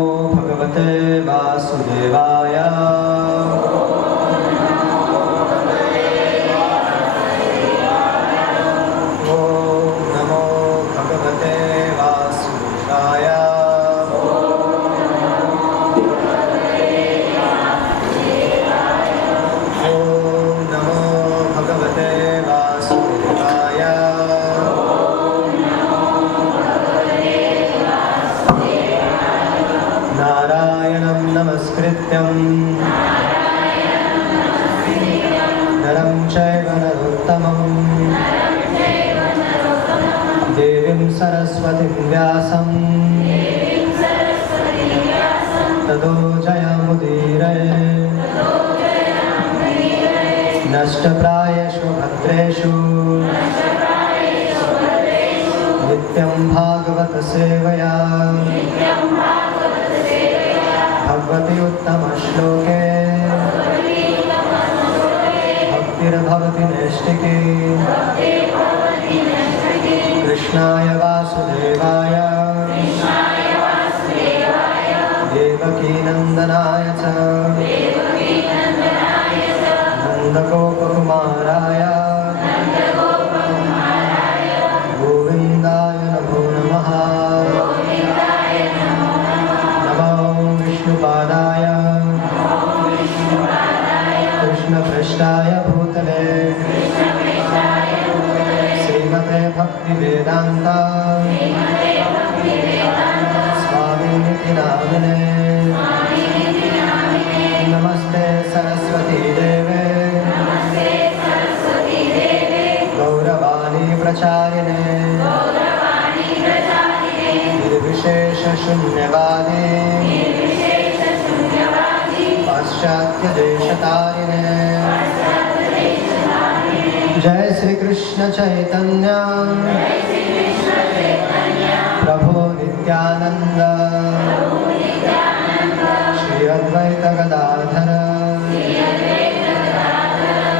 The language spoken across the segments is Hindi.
भगवते वासुदेवाय। नरं चैव नरोत्तमं देवीं सरस्वतीं व्यासं ततो जयमुदीरये। नष्टप्रायेषु भद्रेषु नित्यं भागवत सेवया भगवति उत्तमश्लोके भक्तिर्भवति नैष्टिकी। कृष्णाय वासुदेवाय देवकीनन्दनाय च नन्दगोपकुमाराय गोविन्दाय नमो नमः। विष्णुपादाय कृष्णपृष्ठाय भूतले श्रीमते भक्तिवेदान्त स्वामिनिति नामिने। नमस्ते सरस्वती देवे गौरवाणी प्रचारिणे निर्विशेष शून्यवादी पाश्चात्य देशतारिणे। जय श्री कृष्ण चैतन्य प्रभु नित्यानंद श्री अद्वैत गदाधर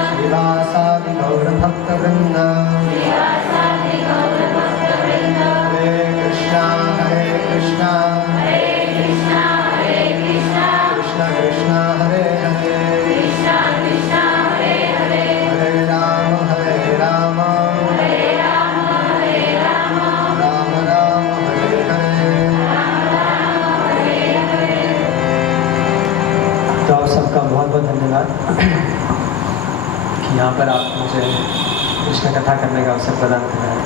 श्रीवासादि गौर भक्त वृंद। हरे कृष्णा कृष्ण कृष्ण हरे हरे हरे राम राम राम हरे हरे। तो आप सबका बहुत बहुत धन्यवाद कि यहाँ पर आप मुझे कृष्ण कथा करने का अवसर प्रदान कर रहे हैं।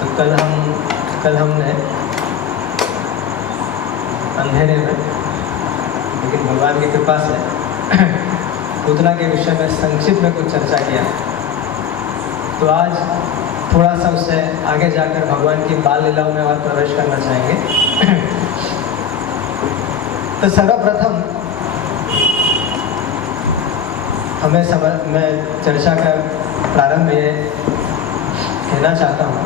तो कल हमने अंधेरे में, लेकिन भगवान की कृपा से पूतना के विषय में संक्षिप्त में कुछ चर्चा किया। तो आज थोड़ा सा उससे आगे जाकर भगवान की बाल लीलाओं में और प्रवेश करना चाहेंगे। तो सर्वप्रथम मैं चर्चा का प्रारंभ ये कहना चाहता हूँ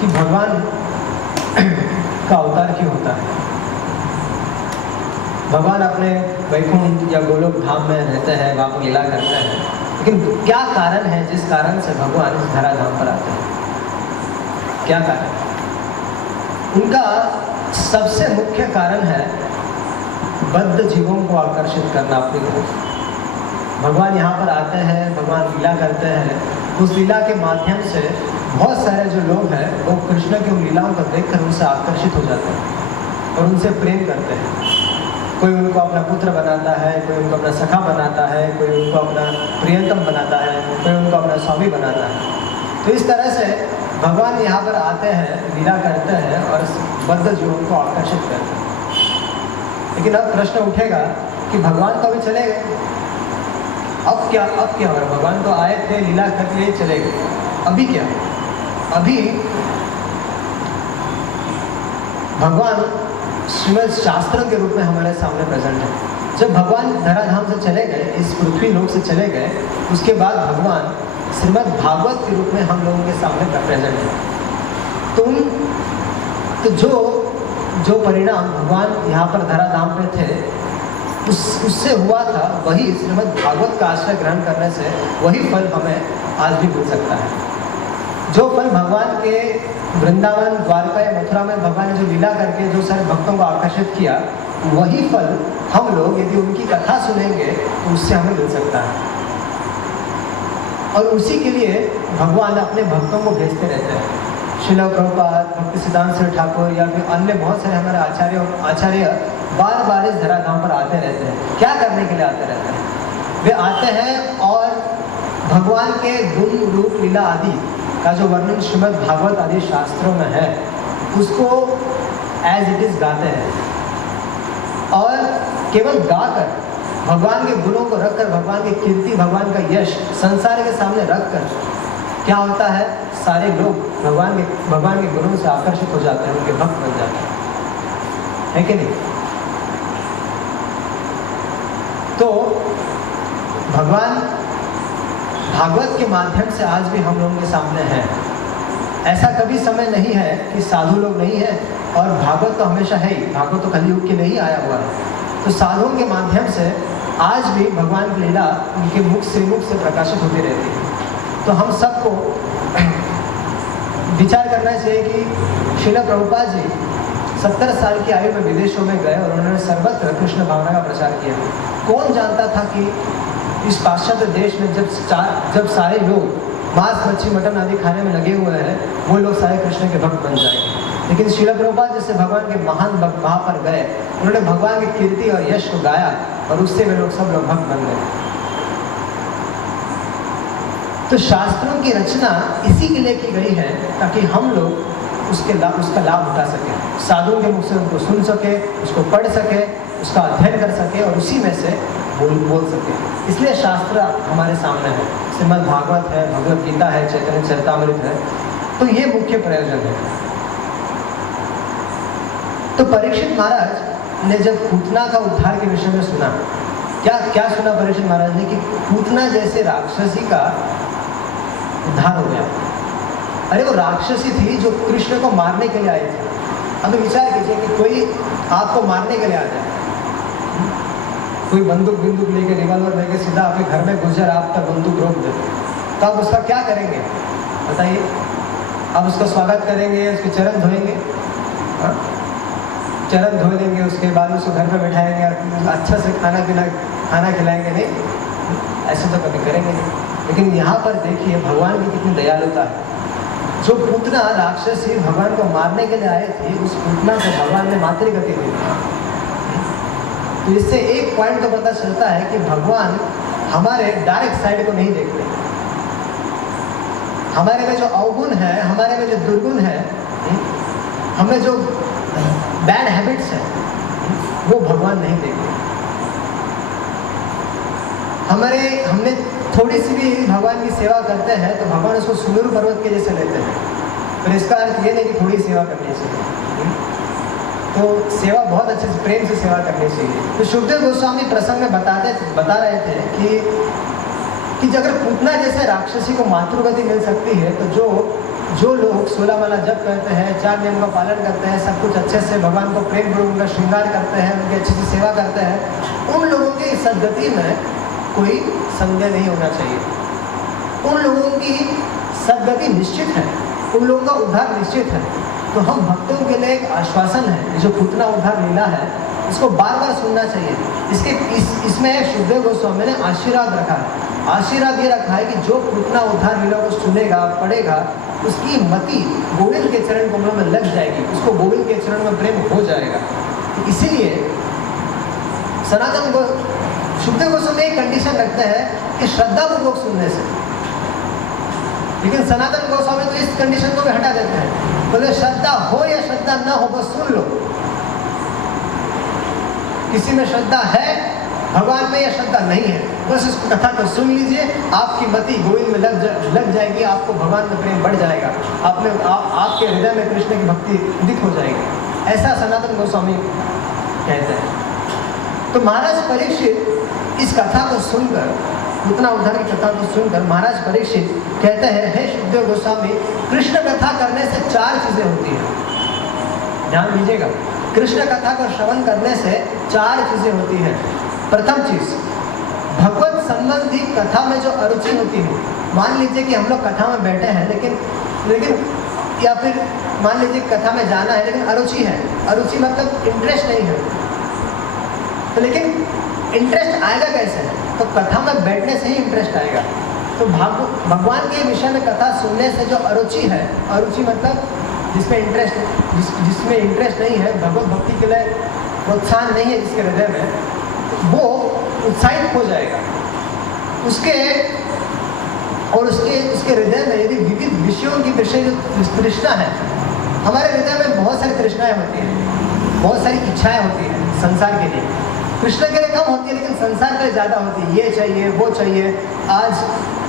कि भगवान का अवतार क्यों होता है। भगवान अपने वैकुंठ या गोलोक धाम में रहते हैं, वहाँ पर लीला करते हैं, लेकिन क्या कारण है जिस कारण से भगवान इस धराधाम पर आते हैं? क्या कारण? उनका सबसे मुख्य कारण है बद्ध जीवों को आकर्षित करना अपनी तरफ। भगवान यहाँ पर आते हैं, भगवान लीला करते हैं, उस लीला के माध्यम से बहुत सारे जो लोग हैं वो कृष्ण की उन लीलाओं को देखकर उनसे आकर्षित हो जाते हैं और उनसे प्रेम करते हैं। कोई उनको अपना पुत्र बनाता है, कोई उनको अपना सखा बनाता है, कोई उनको अपना प्रियतम बनाता है, कोई उनको अपना स्वामी बनाता है। तो इस तरह से भगवान यहाँ पर आते हैं, लीला करते हैं और बद्ध जीवों को आकर्षित करते हैं। लेकिन अब प्रश्न उठेगा कि भगवान तो अभी चले गए, अब क्या होगा? भगवान तो आए थे, लीला करके लिए चले गए, अभी क्या? अभी भगवान श्रीमद् शास्त्र के रूप में हमारे सामने प्रेजेंट है। जब भगवान धराधाम से चले गए, इस पृथ्वी लोक से चले गए, उसके बाद भगवान श्रीमद् भागवत के रूप में हम लोगों के सामने प्रेजेंट है। तो जो परिणाम भगवान यहाँ पर धराधाम पे थे उससे हुआ था, वही श्रीमद् भागवत का आश्रय ग्रहण करने से वही फल हमें आज भी मिल सकता है। जो फल भगवान के वृंदावन, द्वारका या मथुरा में भगवान ने जो लीला करके जो सारे भक्तों को आकर्षित किया, वही फल हम लोग यदि उनकी कथा सुनेंगे तो उससे हमें मिल सकता है। और उसी के लिए भगवान अपने भक्तों को भेजते रहते हैं। श्रील प्रभुपाद, भक्ति सिद्धांत श्री ठाकुर या फिर अन्य बहुत सारे हमारे आचार्य बार बार इस धराधाम पर आते रहते हैं। क्या करने के लिए आते रहते हैं? वे आते हैं और भगवान के गुण, रूप, लीला आदि का जो वर्णन श्रीमद् भागवत आदि शास्त्रों में है उसको एज इट इज गाते हैं। और केवल गाकर, भगवान के गुणों को रखकर, भगवान की कीर्ति, भगवान का यश संसार के सामने रखकर क्या होता है, सारे लोग भगवान के गुणों से आकर्षित हो जाते हैं, उनके भक्त बन जाते हैं, है कि नहीं? तो भगवान भागवत के माध्यम से आज भी हम लोगों के सामने है। ऐसा कभी समय नहीं है कि साधु लोग नहीं है, और भागवत तो हमेशा है ही, भागवत तो कलियुग के नहीं आया हुआ है। तो साधुओं के माध्यम से आज भी भगवान की लीला उनके मुख से प्रकाशित होती रहती है। तो हम सबको विचार करना चाहिए कि श्रील प्रभुपाद जी 70 साल की आयु में विदेशों में गए और उन्होंने सर्वत्र कृष्ण भावना का प्रचार किया। कौन जानता था कि इस पाश्चात्य देश में जब सारे लोग मांस, मच्छी, मटन आदि खाने में लगे हुए हैं, वो लोग सारे कृष्ण के भक्त बन जाएंगे। लेकिन श्रील प्रभुपाद जैसे भगवान के महान भक्त वहाँ पर गए, उन्होंने भगवान की कीर्ति और यश को गाया और उससे वे लोग सब लोग भक्त बन गए। तो शास्त्रों की रचना इसी के लिए की गई है ताकि हम लोग उसका लाभ उठा सके, साधुओं के मुख से उनको सुन सके, उसको पढ़ सके, उसका अध्ययन कर सके और उसी में से बोल सके। इसलिए शास्त्र हमारे सामने है। श्रीमद् भागवत है, भगवत गीता है, चैतन्य चरितामृत है। तो ये मुख्य प्रयोजन है। तो परीक्षित महाराज ने जब पूतना का उद्धार के विषय में सुना, क्या सुना परीक्षित महाराज ने कि पूतना जैसे राक्षसी का उद्धार हो गया। अरे वो राक्षसी थी जो कृष्ण को मारने के लिए आई थी। अब विचार कीजिए कि कोई आपको मारने के लिए आ जाए, कोई बंदूक लेके, रिवॉल्वर लेके सीधा आपके घर में घुस जाए, आप पर बंदूक रोक दे, तो आप उसका क्या करेंगे बताइए? आप उसका स्वागत करेंगे, उसके चरण धोएंगे, चरण धो देंगे, उसके बाद उसको घर पर बैठाएंगे, अच्छा से खाना खिलाएंगे? नहीं, ऐसे तो कभी करेंगे नहीं। लेकिन यहाँ पर देखिए भगवान की कितनी दयालुता है। जो पूतना राक्षसी भगवान को मारने के लिए आए थे, उस पूतना को भगवान ने मातृगति दी। तो इससे एक पॉइंट तो पता चलता है कि भगवान हमारे डायरेक्ट साइड को नहीं देखते। हमारे में जो अवगुण है, हमारे में जो दुर्गुण है, हमें जो बैड हैबिट्स है, वो भगवान नहीं देखते। हमने थोड़ी सी भी भगवान की सेवा करते हैं तो भगवान उसको सुमेरु पर्वत के जैसे लेते हैं। पर इसका अर्थ ये नहीं कि थोड़ी सेवा करनी चाहिए, तो सेवा बहुत अच्छे से प्रेम से सेवा करनी चाहिए। तो सुखदेव गोस्वामी प्रसंग में बता रहे थे कि अगर पूतना जैसे राक्षसी को मातृगति मिल सकती है, तो जो लोग 16 माला जप करते हैं, 4 नियम का पालन करते हैं, सब कुछ अच्छे से भगवान को प्रेम पूर्वक उनका श्रृंगार करते हैं, उनकी अच्छी से सेवा करते हैं, उन लोगों की सद्गति में कोई संदेह नहीं होना चाहिए। उन लोगों की सद्गति निश्चित है, उन लोगों का उद्धार निश्चित है। तो हम भक्तों के लिए एक आश्वासन है, जो पूतना उद्धार लीला है, इसको बार बार सुनना चाहिए। इसमें सुखदेव गोस्वामी ने आशीर्वाद रखा है। आशीर्वाद ये रखा है कि जो पूतना उद्धार लीला को सुनेगा, पढ़ेगा, उसकी मति गोविंद के चरण कमलों में लग जाएगी, उसको गोविंद के चरण में प्रेम हो जाएगा। तो इसीलिए सुखदेव गोस्वामी एक कंडीशन रखते हैं कि श्रद्धा पूर्वक सुनने से। लेकिन सनातन गोस्वामी तो इस कंडीशन को भी हटा देते हैं, बोले श्रद्धा हो या श्रद्धा ना हो, बस सुन लो। किसी में श्रद्धा है भगवान में या श्रद्धा नहीं है, बस इस कथा को सुन लीजिए, आपकी मति गोविंद में लग जाएगी, आपको भगवान में प्रेम बढ़ जाएगा, आपके हृदय में कृष्ण की भक्ति उदित हो जाएगी। ऐसा सनातन गोस्वामी कहते हैं। तो महाराज परीक्षित इस कथा को सुनकर, पूतना उद्धार की कथा को सुनकर महाराज परीक्षित कहते हैं, हे सुखदेव गोस्वामी, कृष्ण कथा करने से 4 चीजें होती हैं। ध्यान दीजिएगा, कृष्ण कथा को श्रवण करने से 4 चीजें होती हैं। प्रथम चीज, भगवत संबंधी कथा में जो अरुचि होती है। मान लीजिए कि हम लोग कथा में बैठे हैं, लेकिन लेकिन या फिर मान लीजिए कथा में जाना है लेकिन अरुचि है, अरुचि मतलब इंटरेस्ट नहीं है, तो लेकिन इंटरेस्ट आएगा कैसे? तो कथा में बैठने से ही इंटरेस्ट आएगा। तो भगवान के विषय में कथा सुनने से जो अरुचि है, अरुचि मतलब जिसमें इंटरेस्ट नहीं है, भगवत भक्ति के लिए प्रोत्साहन नहीं है जिसके हृदय में, वो उत्साहित हो जाएगा। उसके हृदय में यदि विविध विषयों की विषय जो तृष्णा है, हमारे हृदय में बहुत सारी तृष्णाएं होती हैं, बहुत सारी इच्छाएं होती हैं संसार के लिए। कृष्ण के लिए कम होती है लेकिन संसार के लिए ज़्यादा होती है। ये चाहिए, वो चाहिए, आज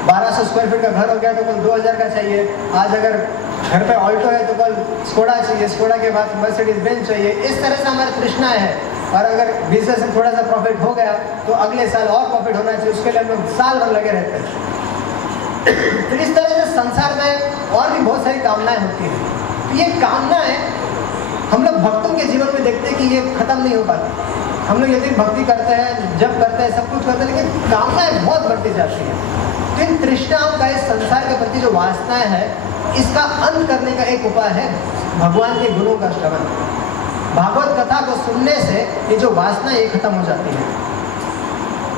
1200 स्क्वायर फीट का घर हो गया तो कल 2000 का चाहिए, आज अगर घर पे ऑल्टो है तो कल स्कोडा चाहिए, स्कोडा के बाद मर्सिडीज बेंज चाहिए। इस तरह से हमारी तृष्णाएं है। और अगर बिजनेस में थोड़ा सा प्रॉफिट हो गया तो अगले साल और प्रॉफिट होना चाहिए, उसके लिए हम लोग साल भर लगे रहते हैं। तो इस तरह से संसार में और भी बहुत सारी कामनाएं होती हैं। तो ये कामनाएं हम लोग भक्तों के जीवन में देखते हैं कि ये खत्म नहीं हो पाती। हम लोग यदि भक्ति करते हैं, जप करते हैं, सब कुछ करते हैं, लेकिन कामनाएं बहुत बढ़ती जाती हैं। तो इन तृष्णाओं का, इस संसार के प्रति जो वासनाएं है, इसका अंत करने का एक उपाय है भगवान के गुणों का श्रवण। भागवत कथा को सुनने से ये जो वासना ये खत्म हो जाती है।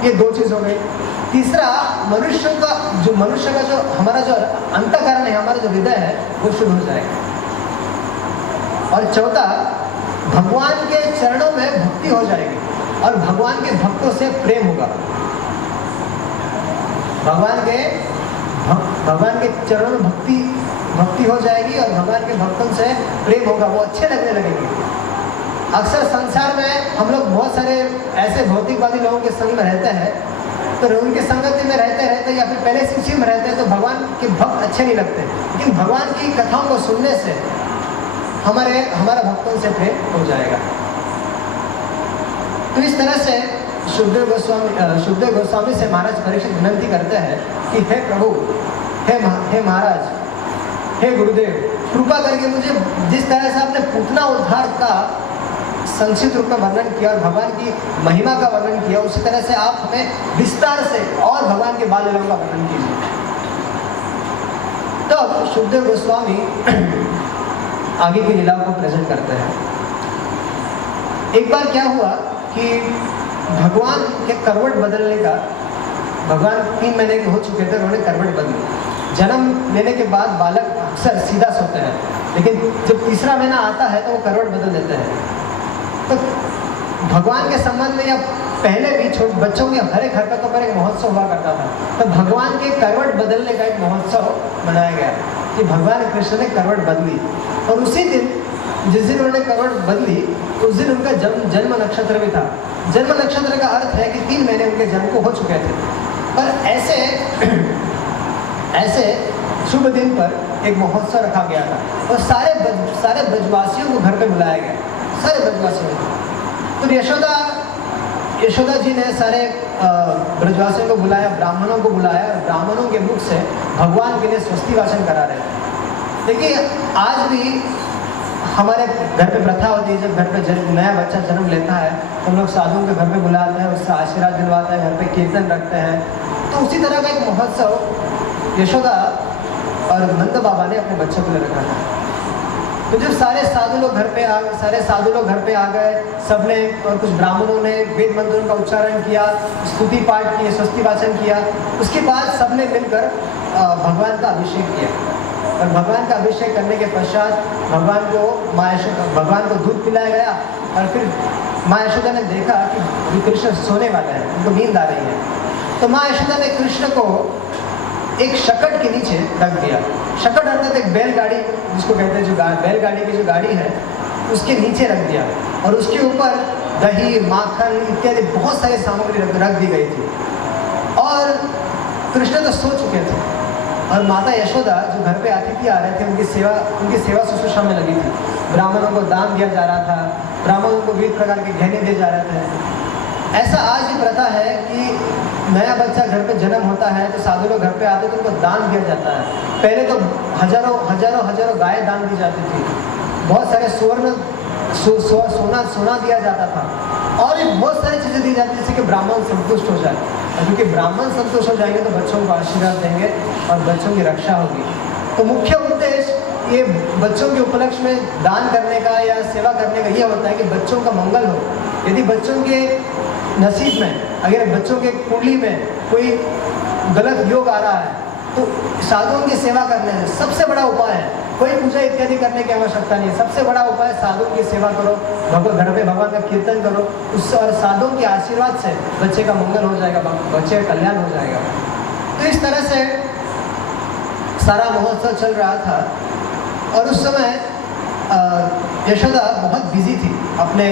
ये दो चीज हो गई। तीसरा, मनुष्य का जो हमारा जो अंतःकरण है, हमारा जो हृदय है, वो शुद्ध हो जाएगा। और चौथा, भगवान के चरणों में भक्ति हो जाएगी और भगवान के भक्तों से प्रेम होगा। भगवान के चरणों में भक्ति हो जाएगी और भगवान के भक्तों से प्रेम होगा, वो अच्छे लगने लगेंगे। अक्सर संसार में हम लोग बहुत सारे ऐसे भौतिकवादी लोगों के संग में रहते हैं, तो उनके संगति में रहते या फिर पहले से उसी में रहते हैं तो भगवान के भक्त अच्छे नहीं लगते। लेकिन भगवान की कथाओं को सुनने से हमारा भक्तों से प्रेम हो जाएगा। तो इस तरह से सुखदेव गोस्वामी से महाराज परीक्षित विनती करते हैं कि हे प्रभु, हे महाराज, हे गुरुदेव, कृपा करके मुझे जिस तरह से आपने पूतना उद्धार का संक्षिप्त रूप में वर्णन किया और भगवान की महिमा का वर्णन किया, उसी तरह से आप हमें विस्तार से और भगवान के बाल लीलाओं का वर्णन कीजिए। तब सुखदेव गोस्वामी आगे की लीलाओं को प्रेजेंट करते हैं। एक बार क्या हुआ कि भगवान के करवट बदलने का, भगवान 3 महीने के हो चुके थे, उन्होंने करवट बदली। जन्म लेने के बाद बालक अक्सर सीधा सोते हैं, लेकिन जब तीसरा महीना आता है तो वो करवट बदल देते हैं। तो भगवान के संबंध में या पहले भी छोटे बच्चों के हर एक हरकतों पर एक महोत्सव हुआ करता था। तो भगवान के करवट बदलने का एक महोत्सव मनाया गया कि भगवान कृष्ण ने करवट बदली। और उसी दिन, जिस दिन उन्होंने करवट बदली, उस दिन उनका जन्म नक्षत्र भी था। जन्म नक्षत्र का अर्थ है कि 3 महीने उनके जन्म को हो चुके थे। पर ऐसे शुभ दिन पर एक महोत्सव रखा गया था और सारे ब्रजवासियों को घर पे बुलाया गया, सारे ब्रजवासियों को। तो यशोदा जी ने सारे ब्रजवासियों को बुलाया, ब्राह्मणों को बुलाया और ब्राह्मणों के मुख से भगवान के लिए स्वस्ति वाचन करा रहे थे। देखिए, आज भी हमारे घर पे प्रथा होती है, जब घर पे नया बच्चा जन्म लेता है तो हम लोग साधुओं के घर पे बुलाते हैं, उससे आशीर्वाद दिलवाते हैं, घर पे कीर्तन रखते हैं। तो उसी तरह का एक महोत्सव यशोदा और नंद बाबा ने अपने बच्चों के लिए रखा था। तो जब सारे साधु लोग घर पे आ गए, सबने और कुछ ब्राह्मणों ने वेद मंत्रों का उच्चारण किया, स्तुति पाठ किए, स्वस्ति वाचन किया। उसके बाद सबने मिलकर भगवान का अभिषेक किया और भगवान का अभिषेक करने के पश्चात भगवान को दूध पिलाया गया। और फिर माँ यशोदा ने देखा कि कृष्ण सोने वाले हैं, उनको नींद आ रही है। तो माँ यशोदा ने कृष्ण को एक शकट के नीचे रख दिया। शकट अर्थात एक बैलगाड़ी जिसको कहते हैं, जो बैलगाड़ी की जो गाड़ी है उसके नीचे रख दिया और उसके ऊपर दही, माखन इत्यादि बहुत सारी सामग्री रख दी गई थी। और कृष्ण तो सो चुके थे और माता यशोदा जो घर पे अतिथि आ रहे थे उनकी सेवा शुश्रूषा में लगी थी। ब्राह्मणों को दान दिया जा रहा था, ब्राह्मणों को विविध प्रकार के गहने दिए जा रहे थे। ऐसा आज भी प्रथा है कि नया बच्चा घर पे जन्म होता है तो साधु लोग घर पे आते तो उनको दान दिया जाता है। पहले तो हजारों गाय दान दी जाती थी, बहुत सारे सोना दिया जाता था और बहुत सारी चीज़ें दी जाती थी जिससे कि ब्राह्मण संतुष्ट हो जाए। क्योंकि ब्राह्मण संतुष्ट हो जाएंगे तो बच्चों को आशीर्वाद देंगे और बच्चों की रक्षा होगी। तो मुख्य उद्देश्य ये बच्चों के उपलक्ष्य में दान करने का या सेवा करने का ये होता है कि बच्चों का मंगल हो। यदि बच्चों के नसीब में, अगर बच्चों के कुंडली में कोई गलत योग आ रहा है तो साधुओं की सेवा करने से सबसे बड़ा उपाय है। कोई पूजा इत्यादि करने की आवश्यकता नहीं है। सबसे बड़ा उपाय साधुओं की सेवा करो, घर पे भगवान का कीर्तन करो, उससे और साधुओं के आशीर्वाद से बच्चे का मंगल हो जाएगा, बच्चे का कल्याण हो जाएगा। तो इस तरह से सारा महोत्सव चल रहा था और उस समय यशोदा बहुत बिजी थी अपने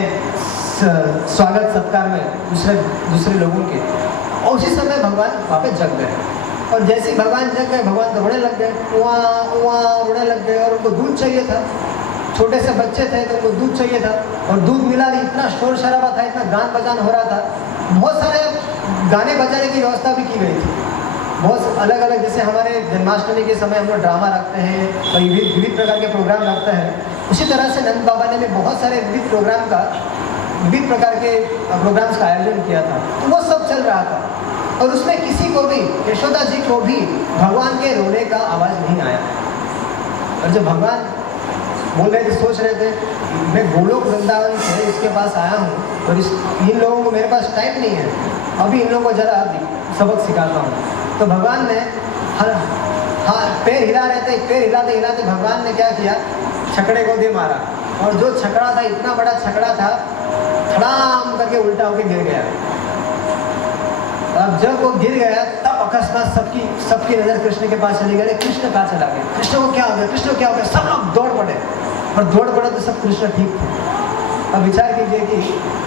स्वागत सत्कार में दूसरे लोगों के। और उसी समय भगवान वापस जग गए और जैसे ही भगवान जग गए, भगवान दौड़ने लग गए, वहाँ रोने लग गए और उनको दूध चाहिए था। छोटे से बच्चे थे तो उनको दूध चाहिए था और दूध मिला नहीं। इतना शोर शराबा था, इतना गान बजान हो रहा था। बहुत सारे गाने बजाने की व्यवस्था भी की गई थी, बहुत अलग अलग। जैसे हमारे जन्माष्टमी के समय हम लोग ड्रामा रखते हैं और विविध प्रकार के प्रोग्राम रखते हैं, उसी तरह से नंद बाबा ने भी बहुत सारे विविध प्रकार के प्रोग्राम्स का आयोजन किया था। तो वो सब चल रहा था और उसमें किसी को भी, यशोदा जी को भी भगवान के रोने का आवाज़ नहीं आया। और जब भगवान बोल रहे थे, सोच रहे थे मैं गोलोक वृंदावन से इसके पास आया हूँ और इन लोगों को मेरे पास टाइम नहीं है, अभी इन लोगों को जरा सबक सिखाता हूँ। तो भगवान ने पैर हिला रहे थे, पैर हिलाते हिलाते भगवान ने क्या किया, छकड़े को दे मारा और जो छकड़ा था, इतना बड़ा छकड़ा था, धड़ाम करके उल्टा होके गिर गया। अब जब वो गिर गया तब अकस्मात सबकी नजर कृष्ण के पास चली गई। कृष्ण कहाँ चला गया, कृष्ण को क्या हो गया, कृष्ण को क्या हो गया। सब लोग दौड़ पड़े और दौड़ पड़े तो सब कृष्ण ठीक थे। अब विचार कीजिए कि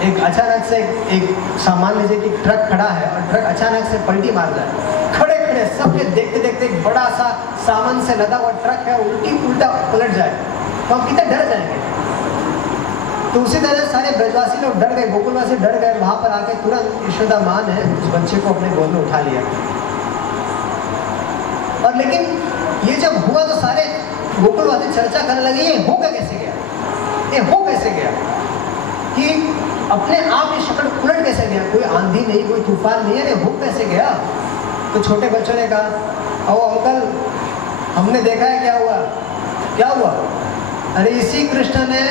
एक अचानक से एक सामान लीजिए कि ट्रक खड़ा है और ट्रक अचानक से पलटी मार जाए, खड़े खड़े सबके देखते देखते एक बड़ा सा सामान से लदा हुआ ट्रक है उल्टा पलट जाए तो हम कितने डर जाएंगे। तो उसी तरह सारे ब्रजवासी लोग डर गए, गोकुलवासी डर गए। वहां पर आके तुरंत यशोदा माँ ने उस बच्चे को अपने गोद में उठा लिया। और लेकिन ये जब हुआ तो सारे गोकुलवासी चर्चा करने लगे, ये हो कैसे गया, ये हो कैसे गया कि अपने आप ये शक्ल उलट कैसे गया, कोई आंधी नहीं, कोई तूफान नहीं है, ये हो कैसे गया। तो छोटे बच्चों ने कहा, ओ अंकल हमने देखा है क्या हुआ। क्या हुआ? अरे इसी कृष्ण ने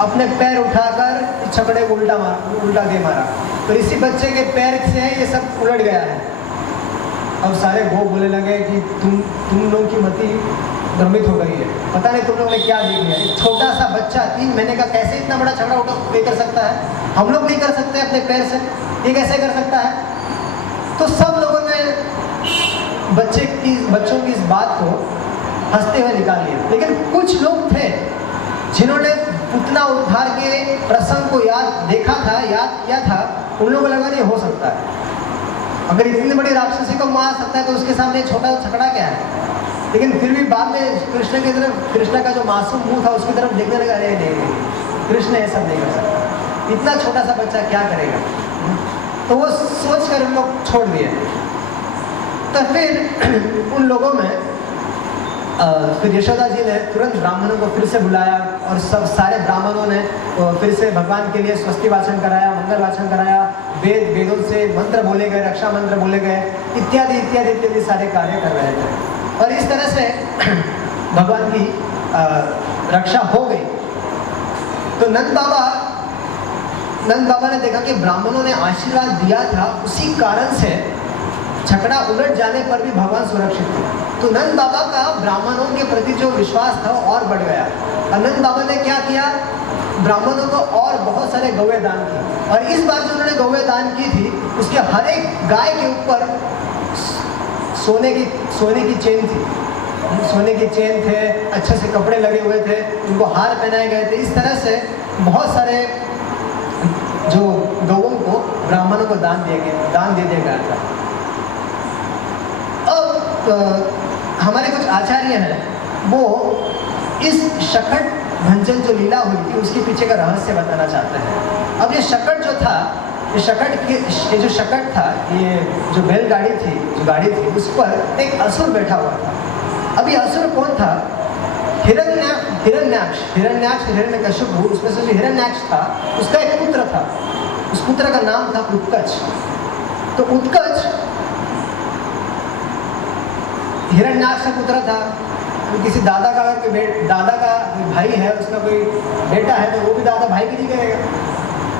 अपने पैर उठाकर छकड़े को उल्टा दे मारा, तो इसी बच्चे के पैर से ये सब उलट गया है। अब सारे गो बोलने लगे कि तुम लोग की मति भ्रमित हो गई है, पता नहीं तुम लोग ने क्या देख लिया। एक छोटा सा बच्चा 3 महीने का कैसे इतना बड़ा छकड़ा उठा कर सकता है, हम लोग नहीं कर सकते अपने पैर से, ये कैसे कर सकता है। तो सब लोगों ने बच्चों की इस बात को हंसते हुए निकाल लिया। लेकिन कुछ लोग थे जिन्होंने पुतना उद्धार के प्रसंग को याद किया था, उन लोगों को लगा नहीं हो सकता है, अगर इतनी बड़ी राक्षसी को मार सकता है तो उसके सामने छोटा छकड़ा क्या है। लेकिन फिर भी बाद में कृष्ण का जो मासूम मुंह था उसकी तरफ देखने लगा, अरे नहीं, कृष्ण ये सब नहीं कर सकता, इतना छोटा सा बच्चा क्या करेगा। तो वो सोच कर उन लोग छोड़ दिए। तो फिर उन लोगों में फिर यशोदा जी ने तुरंत ब्राह्मणों को फिर से बुलाया और सारे ब्राह्मणों ने फिर से भगवान के लिए स्वस्ति वाचन कराया, मंगल वाचन कराया, वेदों से मंत्र बोले गए, रक्षा मंत्र बोले गए, इत्यादि इत्यादि इत्यादि सारे कार्य कर रहे थे। और इस तरह से भगवान की रक्षा हो गई। तो नंद बाबा ने देखा कि ब्राह्मणों ने आशीर्वाद दिया था, उसी कारण से छकड़ा उलट जाने पर भी भगवान सुरक्षित थे। तो नंद बाबा का ब्राह्मणों के प्रति जो विश्वास था वो और बढ़ गया। और नंद बाबा ने क्या किया, ब्राह्मणों को और बहुत सारे गौवे दान किए। और इस बार जो उन्होंने गौवे दान की थी, उसके हर एक गाय के ऊपर सोने की चेन थी, सोने की चेन थे, अच्छे से कपड़े लगे हुए थे, उनको हार पहनाए गए थे। इस तरह से बहुत सारे जो गौओं को ब्राह्मणों को दान दे दिया गया था। हमारे कुछ आचार्य हैं, वो इस शकट भंजन जो लीला हुई थी उसके पीछे का रहस्य बताना चाहते हैं। अब ये शकट जो था, ये जो शकट था, ये जो बैलगाड़ी थी, जो गाड़ी थी, उस पर एक असुर बैठा हुआ था। अब ये असुर कौन था? हिरण्यकशिपु, उसमें से जो हिरण्याक्ष था उसका एक पुत्र था, उस पुत्र का नाम था उत्कच। तो उत्कच हिरण्याक्ष का पुत्र था किसी दादा का दादा का भाई है, उसका कोई बेटा है, तो वो भी दादा भाई भी नहीं करेगा।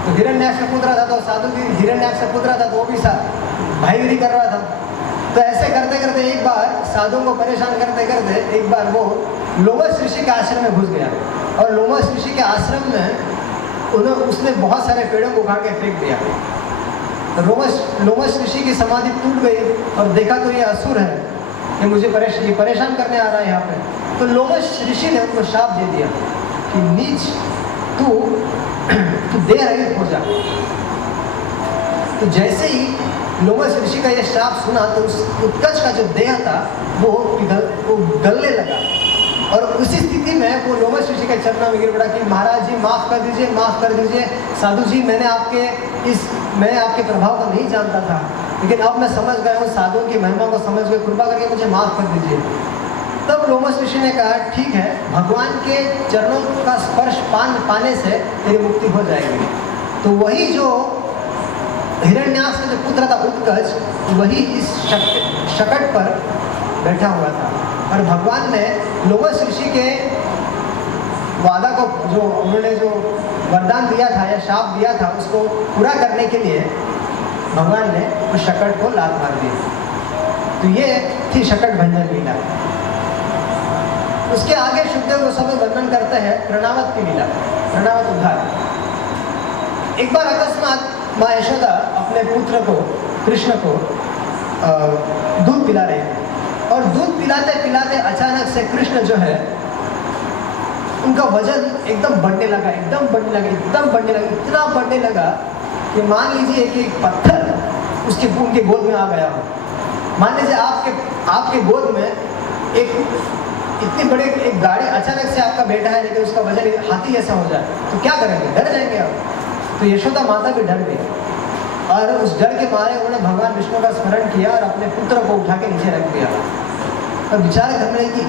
तो हिरण्याक्ष का पुत्र था, तो साधु भी हिरण्याक्ष का पुत्र था, तो वो भी भाईगिरी कर रहा था। तो ऐसे करते करते एक बार साधुओं को परेशान करते करते एक बार वो लोमस ऋषि के आश्रम में घुस गया, और लोमस ऋषि के आश्रम में उसने बहुत सारे पेड़ों को उखाड़ के फेंक दिया। तो लोमस ऋषि की समाधि टूट गई और देखा तो ये असुर है, ये मुझे परेशान करने आ रहा है यहाँ पे। तो लोमस ऋषि ने उनको शाप दे दिया कि नीच तू देह रहित हो जा। तो जैसे ही लोमस ऋषि का यह श्राप सुना तो उस उत्कर्ष का जो देह था वो गलने लगा, और उसी स्थिति में वो लोमस ऋषि के चरणों में गिर पड़ा कि महाराज जी माफ़ कर दीजिए, माफ़ कर दीजिए। साधु जी मैंने आपके प्रभाव को नहीं जानता था, लेकिन अब मैं समझ गया हूँ, साधुओं की महिमा को समझ गए, कृपा करके मुझे माफ़ कर दीजिए। तब लोमस ऋषि ने कहा ठीक है, भगवान के चरणों का स्पर्श पाने से तेरी मुक्ति हो जाएगी। तो वही जो हिरण्याक्ष का जो पुत्र था उत्कच, वही इस शकट पर बैठा हुआ था, और भगवान ने लोमस ऋषि के वादा को, जो उन्होंने जो वरदान दिया था या शाप दिया था, उसको पूरा करने के लिए भगवान ने उस शकट को लात मार दी। तो ये थी शकट भंजन लीला। उसके आगे शुद्धदेव गोस्वामी वर्णन करते हैं तृणावत की लीला, तृणावत उद्धार। एक बार अकस्मात माँ यशोदा अपने पुत्र को, कृष्ण को दूध पिला रहे थे, और दूध पिलाते पिलाते अचानक से कृष्ण जो है उनका वजन एकदम बढ़ने लगा, इतना बढ़ने लगा कि मान लीजिए कि एक पत्थर उनके गोद में आ गया हो। मान लीजिए आपके गोद में एक इतनी बड़ी एक गाड़ी, अचानक से आपका बेटा है लेकिन उसका वजन हाथी जैसा हो जाए, तो क्या करेंगे? डर जाएंगे आप। तो यशोदा माता भी डर गई, और उस डर के मारे उन्होंने भगवान विष्णु का स्मरण किया और अपने पुत्र को उठा के नीचे रख दिया, और विचार करने लगी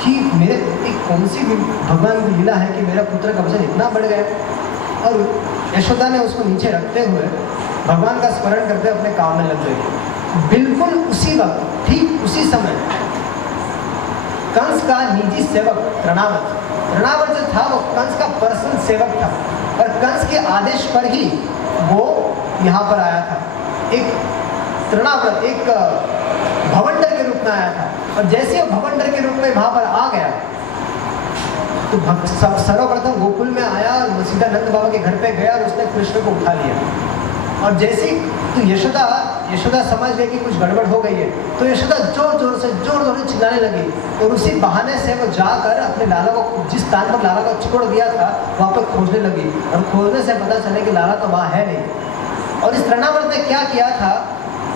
कि मेरे एक कौन सी भगवान की लीला है कि मेरा पुत्र का वजन इतना बढ़ गया। और यशोदा ने उसको नीचे रखते हुए भगवान का स्मरण करते अपने काम में लग गई। बिल्कुल उसी वक्त, ठीक उसी समय कंस का निजी सेवक तृणावत जो था वो कंस का पर्सनल सेवक था, और कंस के आदेश पर ही वो यहाँ पर आया था। एक तृणावत एक भवंडर के रूप में आया था, और जैसे वो भवंडर के रूप में वहाँ पर आ गया तो सर्वप्रथम गोकुल में आया और सीधा नंद बाबा के घर पे गया और उसने कृष्ण को उठा लिया। और जैसे ही तो यशोदा समझ गई कि कुछ गड़बड़ हो गई है, तो यशोदा जोर जोर से चिल्लाने लगी, और उसी बहाने से वो जाकर अपने लाला को, जिस स्थान पर लाला को छोड़ दिया था वहाँ पर खोजने लगी, और खोजने से पता चले कि लाला तो वहाँ है नहीं। और इस तृणावर्त ने क्या किया था,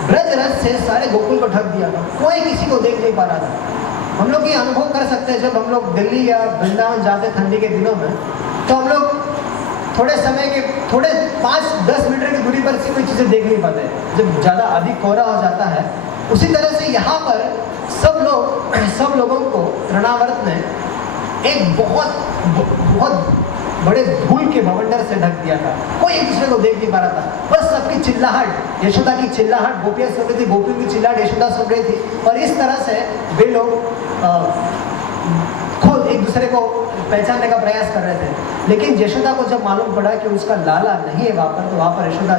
ब्रज रथ से सारे गोकुल को ढक दिया था, कोई किसी को देख नहीं पा रहा था। हम लोग ये अनुभव कर सकते हैं, जब हम लोग दिल्ली या वृंदावन जाते ठंडी के दिनों में, तो हम लोग थोड़े 5-10 मीटर की दूरी पर से कोई चीज़ें देख नहीं पाते, जब ज़्यादा अधिक कोहरा हो जाता है। उसी तरह से यहाँ पर सब लोगों को तृणावर्त ने एक बहुत बड़े धूल के भवंडर से ढक दिया था, कोई एक दूसरे को देख नहीं पा रहा था। बस सबकी चिल्लाहट, यशोदा की चिल्लाहट गोपियाँ सुन रही थी, गोपियों की चिल्लाहट यशोदा सुन रही थी, और इस तरह से वे लोग खुद एक दूसरे को पहचानने का प्रयास कर रहे थे। लेकिन यशोदा को जब मालूम पड़ा कि उसका लाला नहीं है वहाँ पर, तो वहाँ पर यशोदा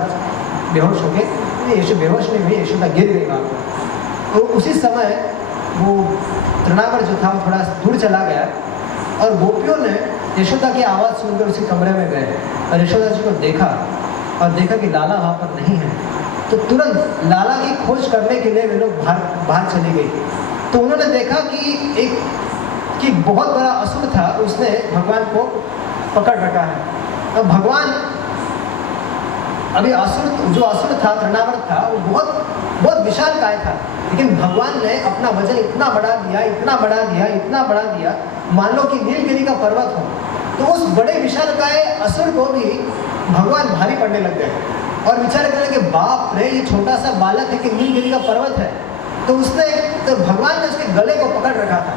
बेहोश हो गए। बेहोश नहीं हुई, यशोदा गिर गई वहाँ पर। तो उसी समय वो तृणावर जो था वो थोड़ा दूर चला गया, और गोपियों ने यशोदा की आवाज़ सुनकर उसी कमरे में गए और यशोदा जी को देखा, और देखा कि लाला वहाँ पर नहीं है। तो तुरंत लाला की खोज करने के लिए वे लोग बाहर चली गई। तो उन्होंने देखा कि बहुत बड़ा असुर था, उसने भगवान को पकड़ रखा है। और भगवान अभी जो असुर था, तृणावर्त था, वो बहुत विशालकाय था, लेकिन भगवान ने अपना वजन इतना बढ़ा दिया, मान लो कि नीलगिरी का पर्वत हो। तो उस बड़े विशालकाय असुर को भी भगवान भारी पड़ने लग गए, और विचार करें कि बाप रे, ये छोटा सा बालक है कि नीलगिरी का पर्वत है। तो भगवान ने उसके गले को पकड़ रखा था,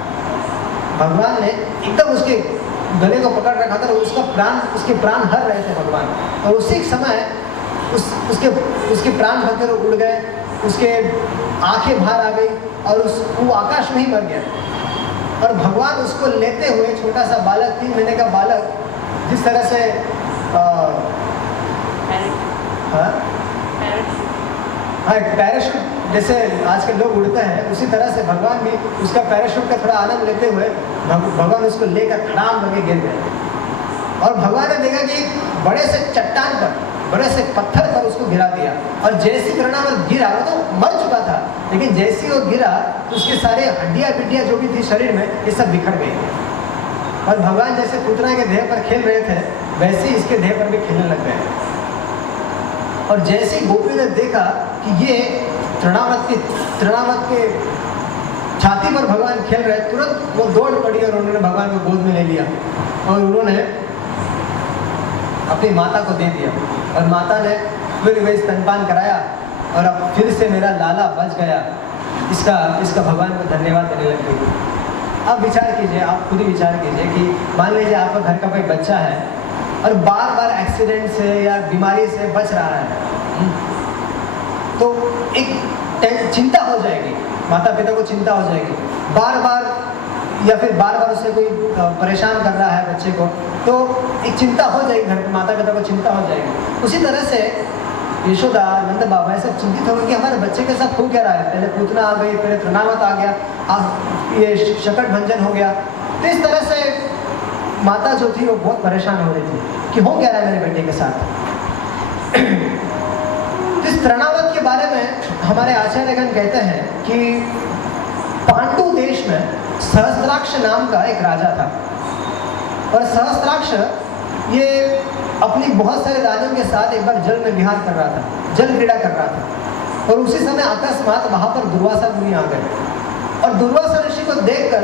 भगवान ने एकदम उसके गले को पकड़ रखा था, और उसके प्राण हर रहे थे भगवान। और उसी समय उसके प्राण भगकर उड़ गए, उसके आंखें बाहर आ गई, और वो आकाश में ही मर गया। और भगवान उसको लेते हुए, छोटा सा बालक, 3 महीने का बालक, जिस तरह से पैराशूट जैसे आजकल लोग उड़ते हैं, उसी तरह से भगवान भी उसका पैराशूट का थोड़ा आनंद लेते हुए भगवान उसको लेकर धड़ाम लगे गिर गए। और भगवान ने देखा कि बड़े से चट्टान पर, बड़े से पत्थर पर उसको गिरा दिया। और जैसी तृणावत गिरा, वो तो मर चुका था, लेकिन जैसी वो गिरा तो उसके सारे हड्डियां पिड्डियां जो भी थी शरीर में, ये सब बिखर गई। और भगवान जैसे पुतना के देह पर खेल रहे थे, वैसे ही इसके देह पर भी खेलने लग गए। और जैसे ही गोपी ने देखा कि ये तृणावत के छाती पर भगवान खेल रहे, तुरंत वो दौड़ पड़ी और उन्होंने भगवान को गोद में ले लिया और उन्होंने अपनी माता को दे दिया। और माता ने फिर वही स्तनपान कराया और अब फिर से मेरा लाला बच गया, इसका भगवान को धन्यवाद देने लग गई। अब विचार कीजिए, आप खुद ही विचार कीजिए कि मान लीजिए आपका घर का कोई बच्चा है और बार बार एक्सीडेंट से या बीमारी से बच रहा है, तो एक चिंता हो जाएगी, माता पिता को चिंता हो जाएगी, बार बार या फिर बार बार उससे कोई परेशान कर रहा है बच्चे को, तो एक चिंता हो जाएगी, घर के माता पिता को चिंता हो जाएगी। उसी तरह से यशोदा, नंद बाबा ये सब चिंतित हो गए कि हमारे बच्चे के साथ हो क्या रहा है। पहले पूतना आ गई, पहले तृणावत आ गया, अब ये शकट भंजन हो गया। तो इस तरह से माता जो थी वो बहुत परेशान हो रही थी कि हो क्या रहा है मेरे बेटे के साथ। इस तृणावत के बारे में हमारे आचार्यगण कहते हैं कि पांडु देश में सहस्त्राक्ष नाम का एक राजा था। और सहस्त्राक्ष ये अपनी बहुत सारे राजाओं के साथ एक बार जल में विहार कर रहा था, जल क्रीड़ा कर रहा था। और उसी समय अकस्मात वहां पर दुर्वासा मुनि आ गए। और दुर्वासा ऋषि को देखकर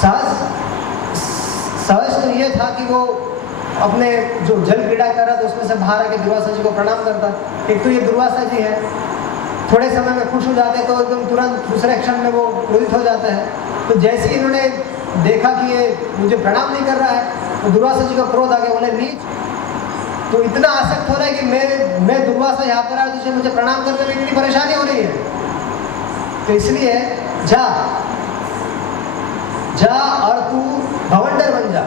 सहज तो ये था कि वो अपने जो जल क्रीड़ा कर रहा था उसमें से बाहर आके दुर्वासा जी को प्रणाम करता। एक तो ये दुर्वासा जी है, थोड़े समय में खुश हो जाते हैं तो एकदम तुरंत दूसरे क्षण में वो क्रोधित हो जाते हैं। तो जैसे ही इन्होंने देखा कि ये मुझे प्रणाम नहीं कर रहा है, तो दुर्वासा जी का क्रोध आ गया, बोले नीच, तो इतना आसक्त हो रहा है कि मैं दुर्वासा यहाँ पर आया, तुझे मुझे प्रणाम करने में इतनी परेशानी हो रही है, तो इसलिए जा और तू भवंडर बन जा।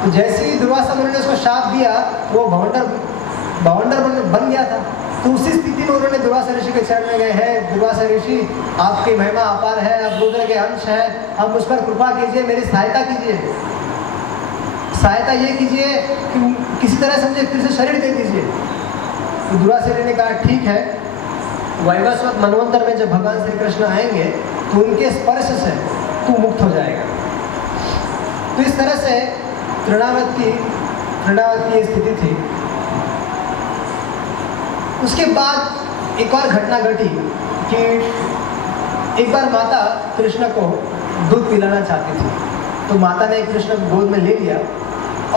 तो जैसे ही दुर्वासा मुनि ने उसको शाप दिया, वो भवंडर बन गया था। तो उसी स्थिति में उन्होंने दुर्वासा ऋषि के चरण में गए, हैं दुर्वासा ऋषि, आपकी महिमा अपार है, आप रुद्र के अंश है, आप मुझ पर कृपा कीजिए, मेरी सहायता कीजिए, सहायता ये कीजिए कि किसी तरह से मुझे फिर से शरीर दे दीजिए। तो दुर्वासा ऋषि ने कहा ठीक है, वैवस्वत मनवंतर में जब भगवान श्री कृष्ण आएंगे तो उनके स्पर्श से तू मुक्त हो जाएगा। तो इस तरह से तृणावत की स्थिति थी। उसके बाद एक और घटना घटी कि एक बार माता कृष्ण को दूध पिलाना चाहती थी। तो माता ने कृष्ण को गोद में ले लिया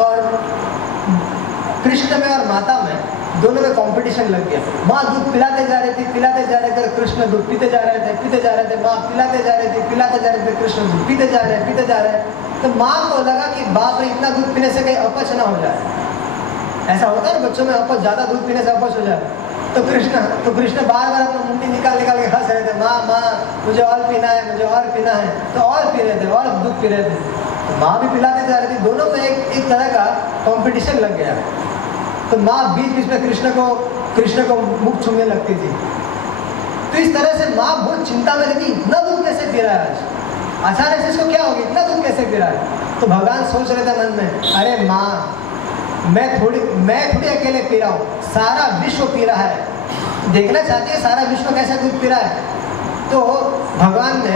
और कृष्ण में और माता में दोनों में कंपटीशन लग गया। माँ दूध पिलाते जा रही थी, कृष्ण दूध पीते जा रहे थे, माँ पिलाते जा रहे थे, कृष्ण दूध पीते जा रहे। तो माँ को लगा कि बाप रे, इतना दूध पीने से कहीं अपच ना हो जाए। ऐसा होता है ना बच्चों में, अपच, ज़्यादा दूध पीने से अपच हो जाए। तो कृष्ण बार बार अपना मुंडी निकाल के हंस रहे थे, माँ मुझे और पीना है, तो और पी रहे थे, और दूध पी रहे थे। तो माँ भी पिलाते जा रही थी, दोनों में एक तरह का कंपटीशन लग गया। तो माँ बीच में कृष्ण को मुख छूने लगती थी। तो इस तरह से माँ बहुत चिंता में रहती, इतना दूध कैसे पी रहा है आज, अचानक से इसको क्या हो गया, इतना दूध कैसे पी रहा है। तो भगवान सोच रहे थे मन में, अरे माँ, मैं थोड़ी अकेले पी रहा हूँ, सारा विश्व पी रहा है, देखना चाहती है सारा विश्व कैसे दूध पी रहा है। तो भगवान ने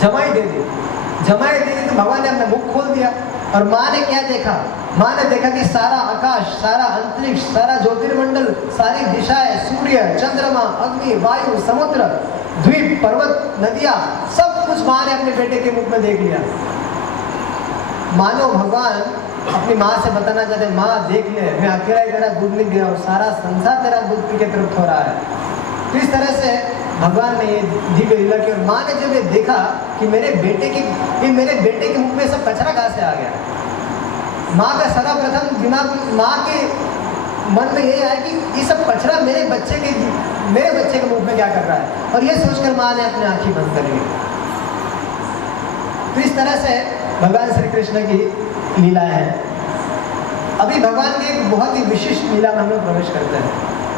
जमाई दे दी। तो भगवान ने अपना मुख खोल दिया और माँ ने क्या देखा? माँ ने देखा कि सारा आकाश, सारा अंतरिक्ष, सारा ज्योतिर्मंडल, सारी दिशाएं, सूर्य, चंद्रमा, अग्नि, वायु, समुद्र, द्वीप, पर्वत, नदियाँ, सब कुछ माँ ने अपने बेटे के मुख में देख लिया। मानो भगवान अपनी माँ से बताना चाहते, माँ देख ले, मैं अकेला ही तेरा दूध नहीं दे रहा हूँ, सारा संसार तेरा दूध पी के तृप्त हो रहा है। तो इस तरह से भगवान ने ये दिव्य लीला की। और माँ ने जब ये देखा कि मेरे बेटे के मुख में सब कचरा कहाँ से आ गया, माँ का सर्वप्रथम दिमाग, माँ के मन में ये आया कि ये सब कचरा मेरे बच्चे के मेरे बच्चे के मुंह में क्या कर रहा है, और ये सोचकर माँ ने अपनी आंखें बंद कर ली। तो इस तरह से भगवान श्री कृष्ण की लीलाएं हैं। अभी भगवान के एक बहुत ही विशिष्ट लीला में हम लोग प्रवेश करते हैं,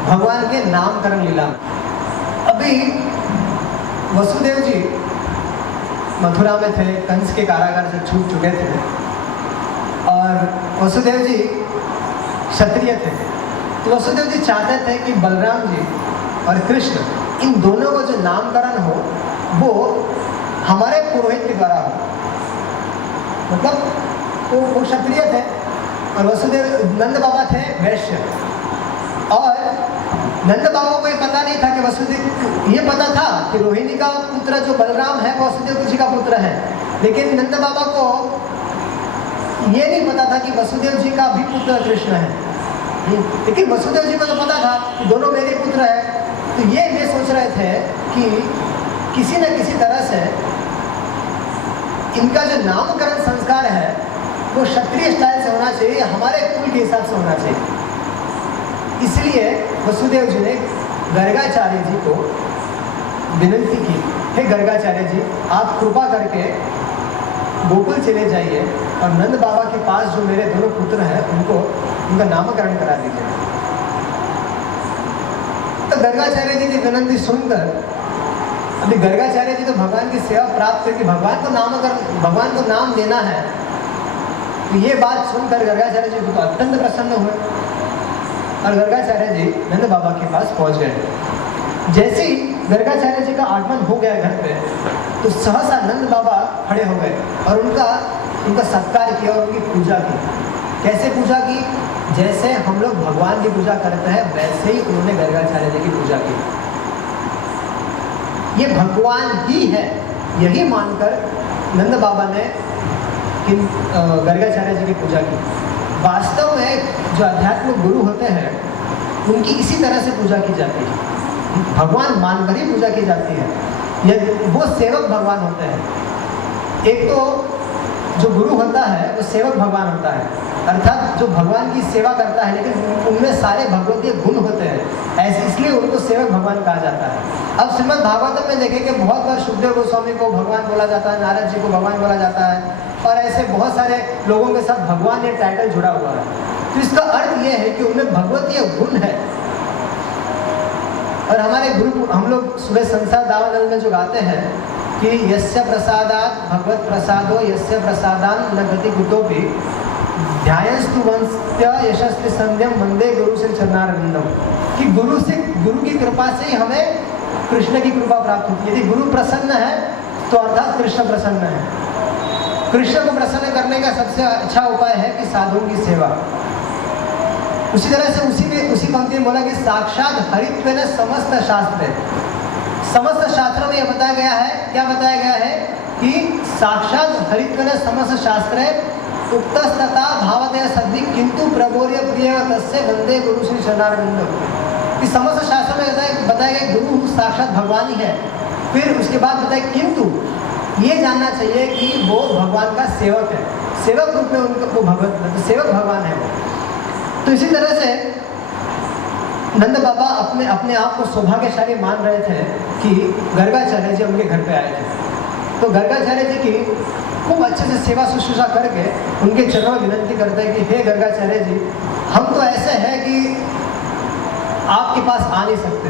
भगवान के नामकरण लीला में। अभी वसुदेव जी मथुरा में थे, कंस के कारागार से छूट चुके थे, और वसुदेव जी क्षत्रिय थे। तो वसुदेव जी चाहते थे कि बलराम जी और कृष्ण, इन दोनों को जो नामकरण हो वो हमारे पुरोहित के द्वारा हो। मतलब वो क्षत्रिय थे और वसुदेव नंद बाबा थे वैश्य, और नंद बाबा को ये पता नहीं था कि वसुदेव, ये पता था कि रोहिणी का पुत्र जो बलराम है वो वसुदेव जी का पुत्र है, लेकिन नंद बाबा को ये नहीं पता था कि वसुदेव जी का भी पुत्र कृष्ण है। लेकिन वसुदेव जी को तो पता था कि दोनों मेरे पुत्र है। तो ये सोच रहे थे कि किसी न किसी तरह से इनका जो नामकरण संस्कार है वो क्षत्रिय स्टाइल से होना चाहिए, हमारे कुल के हिसाब से होना चाहिए। इसलिए वसुदेव जी ने गर्गाचार्य जी को विनती की, हे गर्गाचार्य जी, आप कृपा करके गोकुल चले जाइए और नंद बाबा के पास जो मेरे दोनों पुत्र हैं उनका नामकरण करा दीजिए। तो गर्गाचार्य जी की विनती सुनकर, अभी गर्गाचार्य जी तो भगवान की सेवा प्राप्त करके भगवान को नाम देना है, तो ये बात सुनकर गर्गाचार्य जी को तो अत्यंत प्रसन्न हुए और गर्गाचार्य जी नंद बाबा के पास पहुंच गए। जैसे ही गर्गाचार्य जी का आगमन हो गया घर पे, तो सहसा नंद बाबा खड़े हो गए और उनका सत्कार किया और उनकी पूजा की। कैसे पूजा की? जैसे हम लोग भगवान की पूजा करते हैं वैसे ही उन्होंने गर्गाचार्य जी की पूजा की। ये भगवान ही है, यही मानकर नंद बाबा ने गर्गाचार्य जी की पूजा की। वास्तव में जो आध्यात्मिक गुरु होते हैं उनकी इसी तरह से पूजा की जाती है, भगवान मानकर ही पूजा की जाती है। वो सेवक भगवान होते हैं। एक तो जो गुरु होता है वो सेवक भगवान होता है, अर्थात जो भगवान की सेवा करता है, लेकिन उनमें सारे भगवतीय गुण होते हैं, ऐसे इसलिए उनको सेवक भगवान कहा जाता है। अब श्रीमद् भागवतम में देखें कि बहुत बार सुखदेव गोस्वामी को भगवान बोला जाता है, नारद जी को भगवान बोला जाता है, और ऐसे बहुत सारे लोगों के साथ भगवान ये टाइटल जुड़ा हुआ है। तो इसका अर्थ ये है कि उनमें भगवतीय गुण है। और हमारे गुरु, हम लोग सुबह संसार दावानल में जो गाते हैं कि यस्य प्रसादात् भगवत प्रसादो यस्य प्रसादान न गति कुतोपि ध्यायस्तु वंस्य यशस्वी संध्यम वंदे गुरु से चरणारविंदम, कि गुरु की कृपा से ही हमें कृष्ण की कृपा प्राप्त होती है। यदि गुरु प्रसन्न है तो अर्थात कृष्ण प्रसन्न है। कृष्ण को प्रसन्न करने का सबसे अच्छा उपाय है कि साधुओं की सेवा। उसी तरह से उसी पंक्ति में बोला कि साक्षात हरित्वेन समस्त शास्त्र, समस्त शास्त्रों में यह बताया गया है, क्या बताया गया है कि साक्षात हरित्वेन समस्त शास्त्र उक्तस्तथा भावतया सद्धि किंतु प्रबोर्य प्रिय तस्य वंदे गुरु श्री चरणारविंदम। इस समस्त शास्त्रों में बताया गया गुरु साक्षात भगवान ही है। फिर उसके बाद बताया किंतु ये जानना चाहिए कि वो भगवान का सेवक है, सेवक रूप में उनको वो सेवक भगवान है वो। तो इसी तरह से नंद बाबा अपने आप को सौभाग्यशाली मान रहे थे कि गर्गाचार्य जी उनके घर पे आए थे। तो गर्गाचार्य जी की खूब अच्छे से सेवा शुश्रूषा करके उनके चरणों में विनती करते हैं कि हे गर्गाचार्य जी, हम तो ऐसे हैं कि आपके पास आ नहीं सकते,